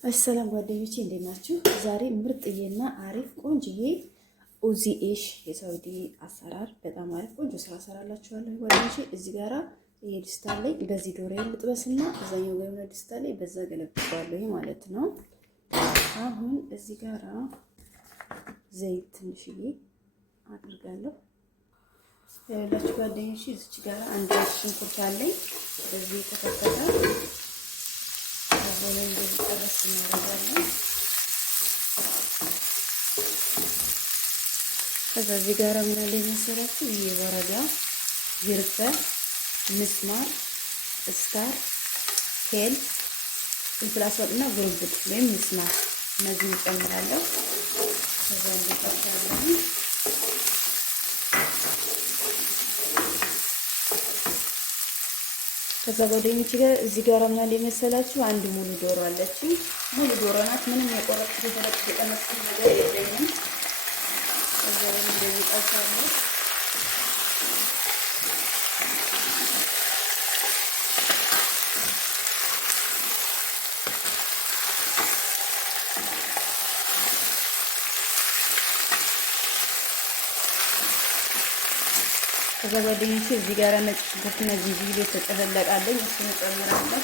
አሰላም ጓደኞቼ እንዴት ናችሁ? ዛሬ ምርጥዬና አሪፍ ቆንጅዬ ኡዚኤሽ የሳውዲ አሰራር በጣም አሪፍ ቆንጆ ስራ ሰራላችኋለሁ ጓደኞቼ። እዚህ ጋራ ይሄ ድስት አለኝ። በዚህ ዶሮዬን ልጥበስና እዛኛው ገመና ድስት አለኝ። በዛ ገለብጣለሁ ማለት ነው። አሁን እዚህ ጋራ ዘይት ትንሽዬ አድርጋለሁ። ያላችሁ ጓደኞቼ እዚች ጋራ አንድ ሽንኩርት አለኝ። በዚህ ተከተተ አሁን እንደዚህ ጠበስ እናደርጋለን። ከዛ እዚህ ጋር ምን አለ መሰላችሁ? ይሄ ወረዳ፣ ይርፈ፣ ምስማር፣ ስታር፣ ሄል፣ ፍልፍል አስዋጥና ጉርብት ወይም ምስማር እነዚህ እንጨምራለሁ። ከዛ እንደጣፋለን ከዛ ጓደኞቼ ጋር እዚህ ጋር ምን አለ መሰላችሁ? አንድ ሙሉ ዶሮ አለችኝ። ሙሉ ዶሮ ናት። ምንም የቆረጥኩት የተለቀቀ የቀነስኩት ነገር የለኝም። ከዛ እንደዚህ ጣፋለሁ። ከዛ ጓደኞቼ እዚህ ጋር ነጭ ሽንኩርትና ዝንጅብል የተጨፈለቃለኝ እሱን እጨምራለሁ።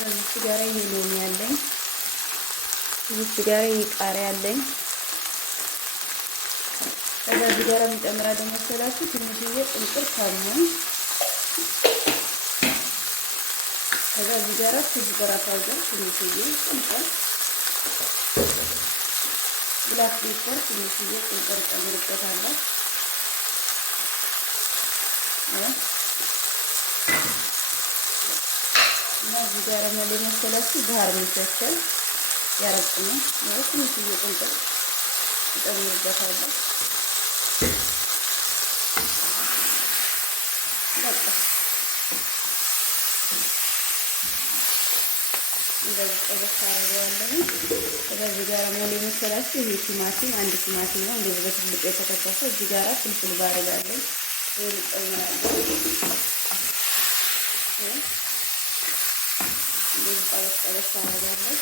እዚህ ጋር ይሄ ሎሚ ያለኝ፣ እዚህ ጋር ይሄ ቃሪያ ያለኝ። ከዛ እዚህ ጋር እንጨምራለን መሰላችሁ ትንሽዬ ቁንጥር ካሞን። ከዛ እዚህ ጋር ዝንጅብል ፓውደር ትንሽዬ ቁንጥር፣ ብላክ ፔፐር ትንሽዬ ቁንጥር ጨምርበታለሁ። እና እዚህ ጋር ማለት መሰላችሁ ባህር መሰከል ያረጥነ ነው። ትንሽዬ ቁንጥር ጨምርበታለሁ። እንደዚህ ጠበስ አደርገዋለሁ። ከዚህ ጋር ሞሌ መሰላችሁ ይሄ ቲማቲም አንድ ቲማቲም ነው እንደዚህ በትልቁ የተከተፈ። እዚህ ጋር ፍልፍል ባረጋለሁ። ይሄ ልጨምራለሁ። እንደዚህ ጠበስ አደርጋለሁ።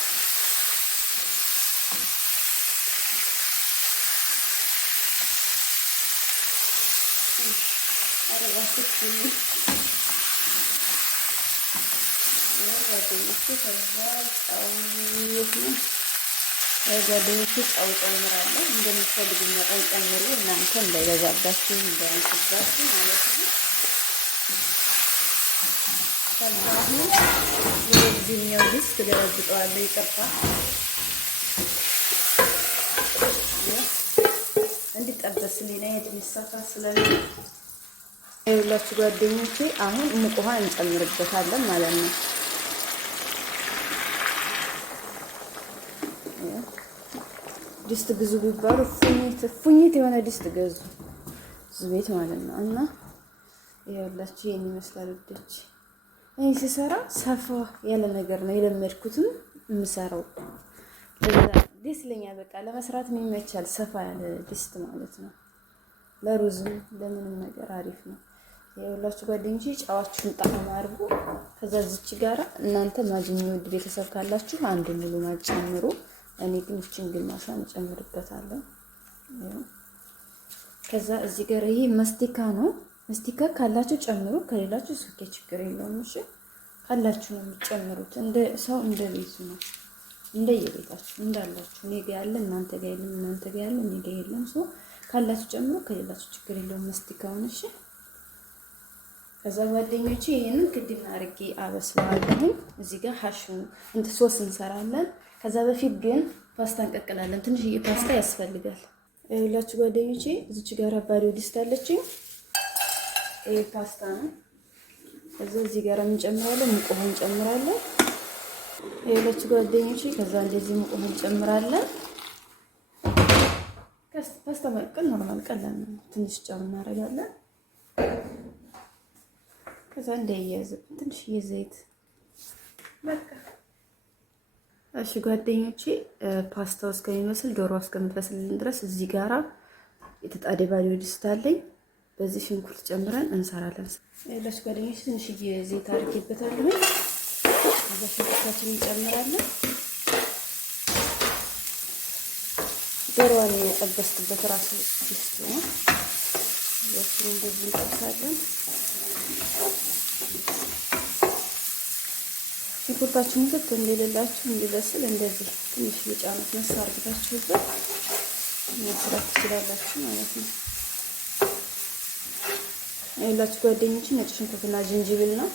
ጓደኞቼ ጨው ጨምራለሁ። እንደምትፈልጉ መጠን ጨምሩ። እናንተ እንዳይበዛባችሁ እንዳያንስባችሁ ማለት ነው። ከዛ አሁን ወደዚህኛው ድስት ገለብጠዋለሁ። ይቅርታ እንዲጠበስ ሌላ የሚሰፋ ስለዚህ ሁላችሁ ጓደኞቼ አሁን ሙቅ ውሃ እንጨምርበታለን ማለት ነው። ድስት ግዙ ቢባሉ ፉኝት የሆነ ድስት ገዙ እዚህ ቤት ማለት ነው። እና ይኸውላችሁ ይሄን ይመስላል ውዶች። እኔ ስሰራ ሰፋ ያለ ነገር ነው የለመድኩትም የምሰራው። ደስ ይለኛል። በቃ ለመስራት ይመቻል። ሰፋ ያለ ድስት ማለት ነው። ለሩዝም ለምንም ነገር አሪፍ ነው። ይኸውላችሁ ጓደኞቼ ጨዋችሁን ጣዕም አድርጉ። ከዛ እዚች ጋራ እናንተ ማጅኝ ውድ ቤተሰብ ካላችሁ አንድ ሙሉ ማጨምሩ። እኔ ግን እቺን ግማሿን እጨምርበታለሁ። ከዛ እዚህ ጋር ይሄ መስቲካ ነው። መስቲካ ካላችሁ ጨምሩ፣ ከሌላችሁ ስኬ ችግር የለውም። እሺ ካላችሁ ነው የምትጨምሩት። እንደ ሰው እንደ ቤቱ ነው፣ እንደ የቤታችሁ እንዳላችሁ። እኔ ጋር ያለ እናንተ ጋር የለም፣ እናንተ ጋር ያለ እኔ ጋር የለም። ሰው ካላችሁ ጨምሩ፣ ከሌላችሁ ችግር የለውም። መስቲካውን እሺ። ከዛ ጓደኞቼ ይሄንን ክድና አድርጌ አበስለዋለሁ። እዚህ ጋር ሀሹን ሶስ እንሰራለን። ከዛ በፊት ግን ፓስታ እንቀቅላለን። ትንሽዬ ፓስታ ያስፈልጋል። ይኸውላችሁ ጓደኞቼ እዚች ጋር ባዶ ድስት አለችኝ። ይሄ ፓስታ ነው። ከዛ እዚህ ጋር እንጨምራለን፣ ሙቅ ውሃ እንጨምራለን። ይኸውላችሁ ጓደኞቼ ከዛ እንደዚህ ሙቅ ውሃ እንጨምራለን። ፓስታ መቀቀል ኖርማል ቀላል ነው። ትንሽ ጨው እናደርጋለን። ከዛ እንደያዘ ትንሽዬ ዘይት በቃ እሺ ጓደኞቼ፣ ፓስታው እስከሚመስል ዶሮ እስከምትበስልልን ድረስ እዚህ ጋራ የተጣደ ባዶ ድስት አለኝ። በዚህ ሽንኩርት ጨምረን እንሰራለን። ለሽ ጓደኞቼ ትንሽዬ ዘይት አድርጌበታለሁ። ከዛ ሽንኩርታችንን እንጨምራለን። ዶሮዋን የጠበስኩበት ራሱ ድስቱ ነው። ወፍሩ እንደዚህ እንጠብሳለን። ሽንኩርታችሁ ሙክት እንደሌላችሁ እንዲበስል እንደዚህ ትንሽ የጫኑት መስራት አድርጋችሁበት መስራት ትችላላችሁ ማለት ነው። አይላችሁ ጓደኞቼ ነጭ ሽንኩርትና ዝንጅብል ነው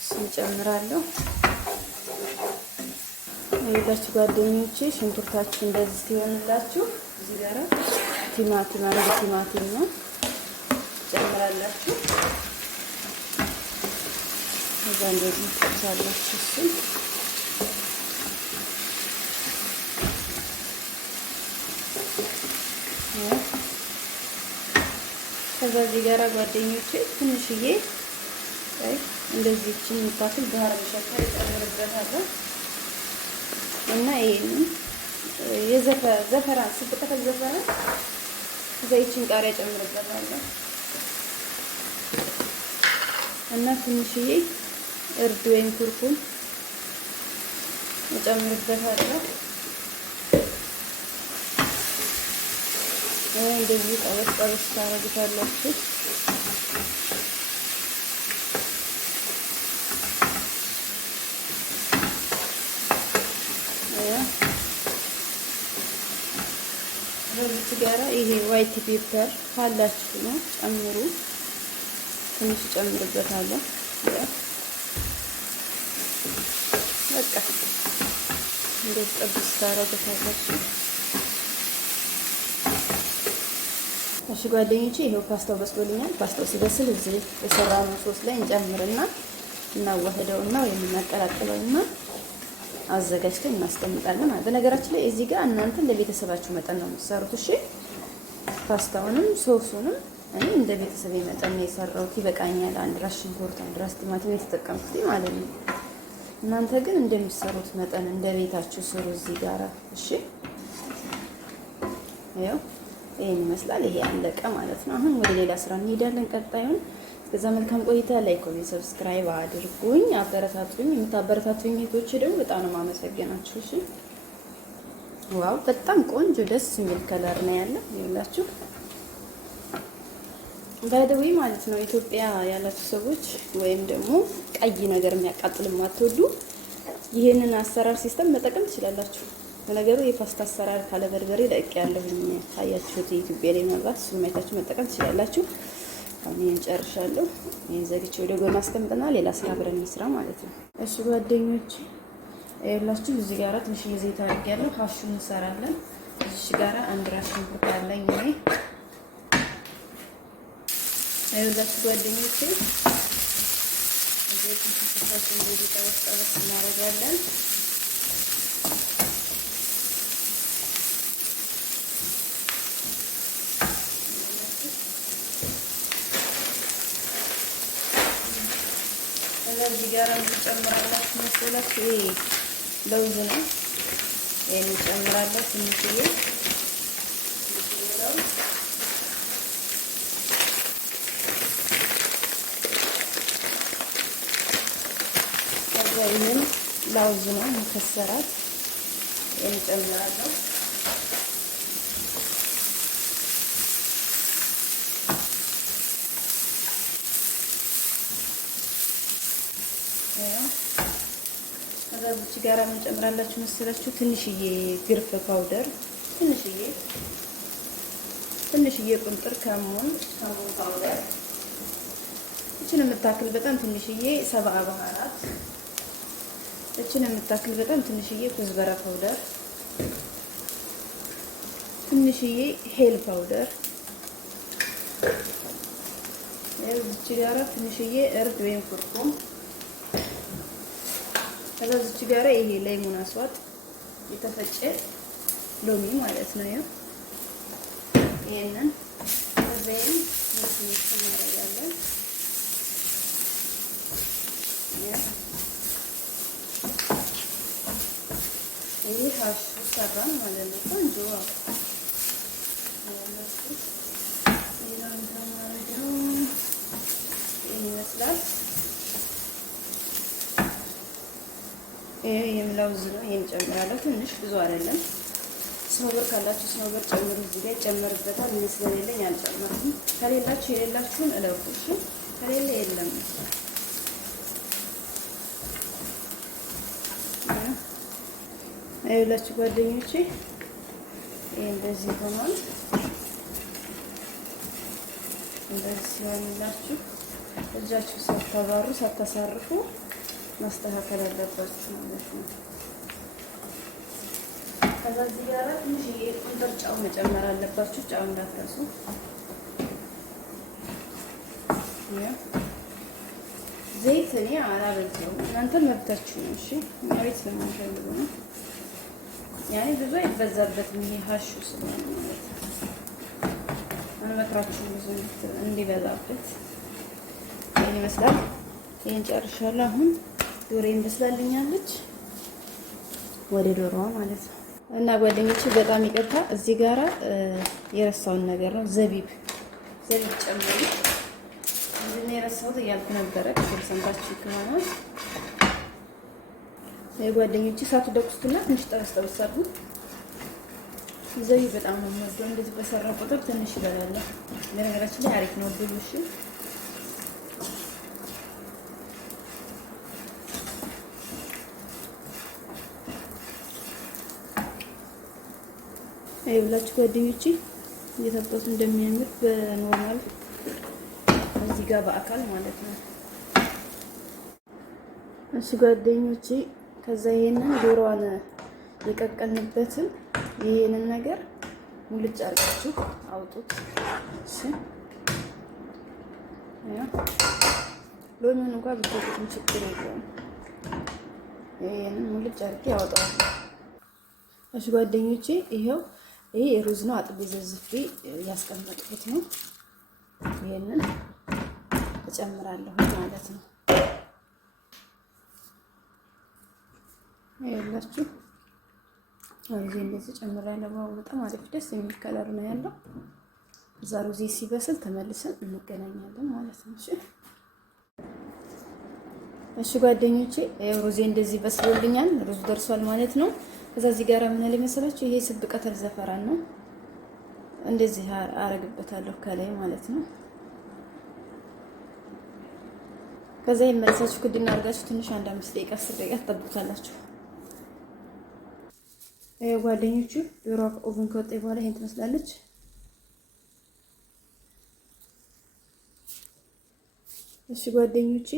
እሱን ጨምራለሁ። አይላችሁ ጓደኞቼ ሽንኩርታችሁ እንደዚህ ሲሆንላችሁ እዚህ ጋር ቲማቲም ነው ጨምራላችሁ። ከዛ እንደዚህ ትጠብሳላችሁ። እሱን ከዛ እዚህ ጋር ጓደኞቼ ትንሽዬ እንደዚህ እቺን የምታክል ባህር ሸካራ ጨምርበታለሁ እና ይሄንን ዘፈራን ስብቀተ ዘፈራን ዘይቱን ቃሪያ ጨምርበታለሁ እና ትንሽዬ እርድ ወይም ኩርኩም እጨምርበታለሁ። እንደዚህ ጠበስ ታረጉታላችሁ። በዚህ ጋራ ይሄ ዋይት ፔፐር ካላችሁ ነው ጨምሩ። ትንሽ ጨምርበታለሁ። በቃ እንደዚህ ጠብስ ታረጉታላችሁ። እሺ ጓደኞቼ ይሄው ፓስታው በስሎልኛል። ፓስታው ሲበስል እዚህ የሰራነው ሶስ ላይ እንጨምርና እናዋህደውና ወይም እናቀላቅለውና አዘጋጅተን እናስቀምጣለን። በነገራችን ላይ እዚህ ጋር እናንተ እንደ ቤተሰባችሁ መጠን ነው የምትሰሩት። እሺ ፓስታውንም ሶሱንም እኔ እንደ ቤተሰቤ መጠን ነው የሰራሁት። ይበቃኛል። አንድ ራስ ሽንኩርት፣ አንድ ራስ ቲማቲም የተጠቀምኩት ማለት ነው። እናንተ ግን እንደምትሰሩት መጠን እንደ ቤታችሁ ስሩ እዚህ ጋር። እሺ ይሄው ይሄን ይመስላል። ይሄ አለቀ ማለት ነው። አሁን ወደ ሌላ ስራ እንሄዳለን። ቀጣዩን ከዛ መልካም ቆይታ። ላይክ፣ ኮሜንት፣ ሰብስክራይብ አድርጉኝ፣ አበረታቱኝ። የምታበረታቱኝ እህቶቼ ደግሞ በጣም ነው የማመሰግናችሁ። እሺ ዋው በጣም ቆንጆ ደስ የሚል ከለር ነው ያለው። ይኸውላችሁ ባይደዊ ማለት ነው። ኢትዮጵያ ያላችሁ ሰዎች ወይም ደግሞ ቀይ ነገር የሚያቃጥል የማትወዱ ይሄንን አሰራር ሲስተም መጠቀም ትችላላችሁ። በነገሩ የፓስታ አሰራር ካለ በርበሬ ለቅ ያለሁኝ ታያችሁት ኢትዮጵያ ላይ ማለት እሱን ማይታችሁ መጠቀም ትችላላችሁ። አሁን ይሄን ጨርሻለሁ። ይሄን ዘግቼ ወደ ጎን አስቀምጥና ሌላ ስራ አብረን እንስራ ማለት ነው። እሺ ጓደኞቼ ይኸውላችሁ እዚህ ጋር ትንሽ ዘይት አድርጌያለሁ። ሀሹን እንሰራለን። እዚህ ጋር አንድ ራስ ሽንኩርት አለኝ እኔ። ይኸውላችሁ ጓደኞቼ እዚህ ሽንኩርታችን እንደዚህ ጠበስ እናደርጋለን። እዚህ ጋር እንጨምራላችሁ መሰላችሁ። ይሄ ለውዝ ነው። ይሄን እንጨምራለን ትንሽዬ ከዛ ይሄን ለውዝ ነው መከሰራት ይሄን እንጨምራለሁ። ከዛ እዚህ ጋር ምን ጨምራላችሁ መሰላችሁ? ትንሽዬ ግርፍ ፓውደር፣ ትንሽዬ ቁንጥር ከሙን ፓውደር፣ እቺን የምታክል በጣም ትንሽዬ ሰብአ ባህራት፣ እቺን የምታክል በጣም ትንሽዬ ኩዝበራ ፓውደር፣ ትንሽዬ ሄል ፓውደር፣ እዚህ ጋር ትንሽዬ እርድ ወይም ኩርኩም፣ ከዛ እዚህ ጋር ይሄ ሌሞን አስዋጥ የተፈጨ ሎሚ ማለት ነው። ይሄንን ዘይን ትንሽ እናደርጋለን። ይመስላል። ይሄም ለውዝ ነው። ይሄን ጨምራለሁ። ትንሽ ብዙ አይደለም። ስኖበር ካላችሁ ስኖበር ጨምሩ። እዚህ ላይ ጨምርበታል። እኔ ስለሌለኝ አልጨመርኩም። ከሌላችሁ የሌላችሁን እለፉ። እሺ፣ ከሌለ የለም። አይላችሁ ጓደኞቼ፣ ይሄ እንደዚህ ሆኗል። እንደዚህ ሲሆንላችሁ እጃችሁ ሳታባሩ ሳታሳርፉ ማስተካከል አለባችሁ ማለት ነው። ከዛ እዚህ ጋር ትንሽ የቁንጥር ጫው መጨመር አለባችሁ። ጫው እንዳትረሱ። ዘይት እኔ አላበዛውም፣ እናንተ መብታችሁ ነው። እሺ፣ እኛ ቤት ስለማንፈልጉ ነው። ያኔ ብዙ አይበዛበትም። ይሄ ሀሹ ስለሆነ ማለት ነው። አንመክራችሁም ብዙ እንዲበዛበት። ይሄን ይመስላል። ይሄን ጨርሻለሁ። አሁን ዶሮዬን በስላልኛለች። ወደ ዶሮዋ ማለት ነው። እና ጓደኞቼ በጣም ይቅርታ፣ እዚህ ጋራ የረሳውን ነገር ነው። ዘቢብ ጨምሩ። እዚህ ነው የረሳሁት እያልኩ ነበረ። ክፍል ሰምታችሁ ከሆነ የጓደኞቼ ሳቱ ደቁስቱና ትንሽ ጠበስ አድርጉ። ዘቢብ በጣም ነው የምወደው። እንደዚህ በሰራ ቁጥር ትንሽ ይበላል። ለነገራችን ላይ አሪፍ ነው ብሉ። እሺ፣ ይኸውላችሁ ጓደኞቼ እየተጠበሱ እንደሚያምር በኖርማል እዚህ ጋር በአካል ማለት ነው። እሺ ጓደኞቼ፣ ከዛ ይሄንን ዶሮዋን የቀቀልንበትን ይሄንን ነገር ሙልጭ አድርጋችሁ አውጡት። እሺ፣ ሎሚውን እንኳን ብትወጡትም ችግር የለውም። ይሄንን ሙልጭ አድርጌ አወጣዋለሁ። እሺ ጓደኞቼ፣ ይሄው ይሄ ሩዝ ነው። አጥቤ ዘዝፌ ያስቀመጥኩት ነው። ይሄንን እጨምራለሁ ማለት ነው። ይኸውላችሁ እዚህ እንደዚህ ጨምራለሁ። በጣም አሪፍ ደስ የሚል ከለር ነው ያለው። እዛ ሩዜ ሲበስል ተመልሰን እንገናኛለን ማለት ነው። እሺ ጓደኞቼ፣ ሩዜ እንደዚህ በስሎልኛል። ሩዝ ደርሷል ማለት ነው። ከዛ እዚህ ጋር ምን አለ መሰላችሁ? ይሄ ስብ ቀተል ዘፈራን ነው። እንደዚህ አረግበታለሁ ከላይ ማለት ነው። ከዛ የመለሳችሁ ክድና አድርጋችሁ ትንሽ 1-5 ደቂቃ 10 ደቂቃ ትጠብቁታላችሁ። ጓደኞቹ ዶሮ ኦቨን ከወጣ በኋላ ይሄን ትመስላለች። እሺ ጓደኞቼ፣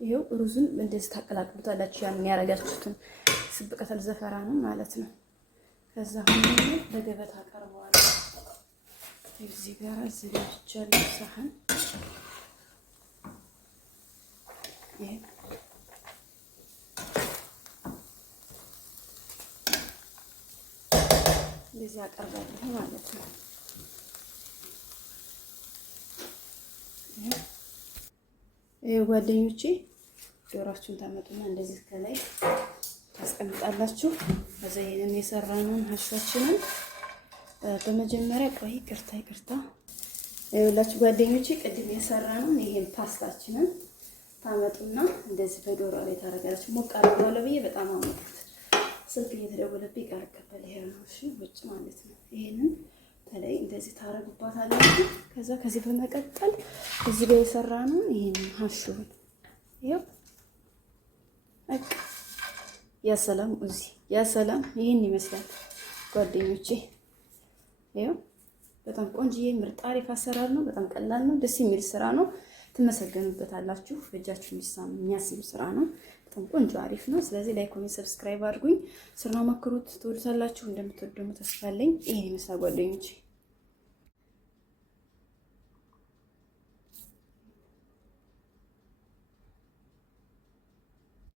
ይሄው ሩዙን እንደዚህ ታቀላቅሉታላችሁ። ያን ያረጋችሁትን ስብ ቀተል ዘፈራ ነው ማለት ነው። ከዛ አሁን በገበታ አቀርበዋለሁ። እዚህ ጋር አዘጋጅቻለሁ ሳህን። እንደዚህ አቀርባለሁ ማለት ነው። ጓደኞቼ፣ ዶሮአችሁን ታመጡና እንደዚህ ከላይ ታስቀምጣላችሁ። ከዛ ይሄንን የሰራነውን ሀሻችንን በመጀመሪያ ይቅርታ ይኸውላችሁ ጓደኞቼ፣ ቅድም የሰራነውን ይሄን ፓስታችንን ታመጡና እንደዚህ በዶሮ ላይ ታረጋላችሁ። ሞቅ አድርገዋለሁ ብዬ በጣም አሞቁት። ስልክ እየተደወለብኝ ጋር ቀበል ይሄ ነው። እሺ፣ ውጭ ማለት ነው። ይሄንን ከላይ እንደዚህ ታረጉባታላችሁ። ከዛ ከዚህ በመቀጠል እዚህ ጋር የሰራነውን ይሄንን ሀሹን ይሄው በቃ ያሰላም እዚህ ያሰላም ይሄን ይመስላል ጓደኞቼ። ይሄው በጣም ቆንጆዬ ምርጥ አሪፍ አሰራር ነው። በጣም ቀላል ነው። ደስ የሚል ስራ ነው። ትመሰገኑበታላችሁ። እጃችሁ የሚያስብ ስራ ነው። በጣም ቆንጆ አሪፍ ነው። ስለዚህ ላይክ፣ ኮሜንት፣ ሰብስክራይብ አድርጉኝ። ስራው መክሩት፣ ትወዱታላችሁ። እንደምትወዱ ደግሞ ተስፋ አለኝ። ይሄን ይመስላል ጓደኞቼ።